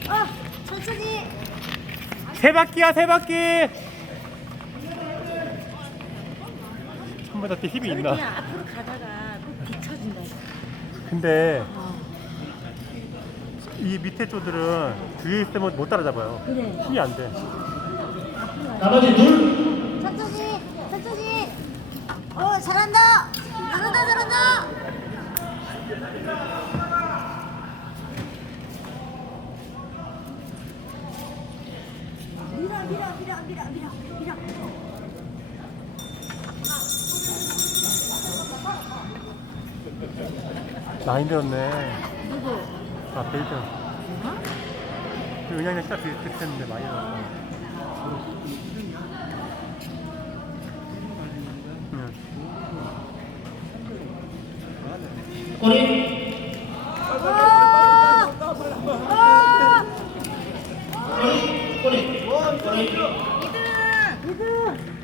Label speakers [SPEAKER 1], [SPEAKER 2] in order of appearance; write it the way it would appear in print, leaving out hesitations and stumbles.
[SPEAKER 1] 천천히.
[SPEAKER 2] 세 바퀴야, 세 바퀴. 처음보다 때 힘이 있나?
[SPEAKER 1] 그렇게 앞으로 가다가 꼭 뒤쳐진다.
[SPEAKER 2] 근데 이 밑에 쪽들은 뒤에 있으면 못 따라잡아요.
[SPEAKER 1] 그래.
[SPEAKER 2] 힘이 안 돼.
[SPEAKER 3] 나머지 둘.
[SPEAKER 1] 천천히, 천천히. 잘한다. 잘한다, 잘한다. 밀어.
[SPEAKER 2] 많이 힘들었네.
[SPEAKER 1] 누구?
[SPEAKER 2] 아, 베이트. 그 은양이랑 시작 비슷했는데 많이 들었어. 응.
[SPEAKER 3] 꼬리. 꼬리. 꼬리.